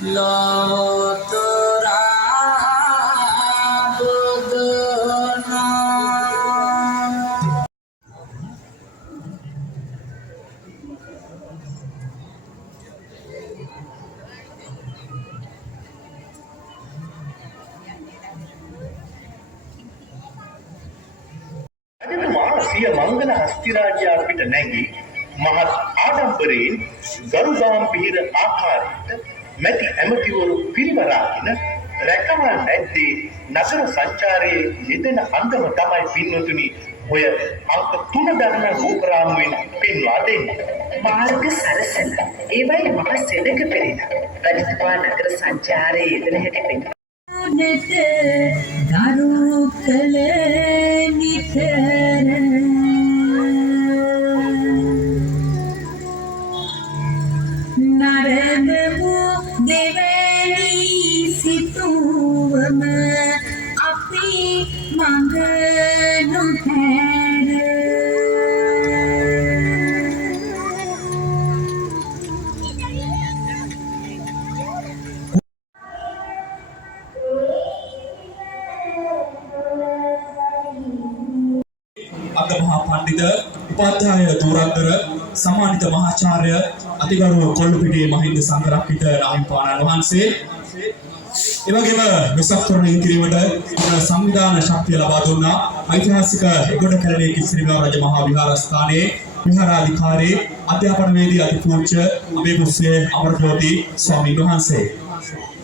Lotora Budona. රජතුමා සිය මංගල හස්තිරාජයා පිට නැගී මහත් ආඩම්බරයෙන් ගරුගාම් පිහිර ආකාරයට මැති ඇමතිවරු පිරිවරාගෙන රැකවල් නැද්දේ නගර සංචාරයේ යෙදෙන අන්දම තමයි පින්වතුනි ඔය අංක 3 දක්න රූපරාමුවෙන් පෙන්වා දෙන්නේ. මාර්ග සරසන ඒවයි මහ සෙනඟ පෙරෙන රජතුමා නගර සංචාරයේ යෙදෙන හැටි පෙන්වනවා. නරඹමු දෙවැනි සිතුවම අපි මඟ නොහැර. අගමහා පඬිත උපාධ්‍යාය ධුරන්දර සමානිත මහාචාර්ය අතිගරු කොල්ලුපිටියේ මහින්ද සංඝරක්කිත නාහිමිපාණන් වහන්සේ එවැගේම වෙසක් තොරණ ඉදිරියට සංවිධාන ශක්තිය ලබා දුන්නා ඓතිහාසික එගොඩ කැලණියේ කිසිරිගම රජ මහා විහාරස්ථානයේ විහාරාධිකාරී අධ්‍යාපනවේදී අතිපූජ්‍ය අබේපුස්සේ අමරජෝති ස්වාමීන් වහන්සේ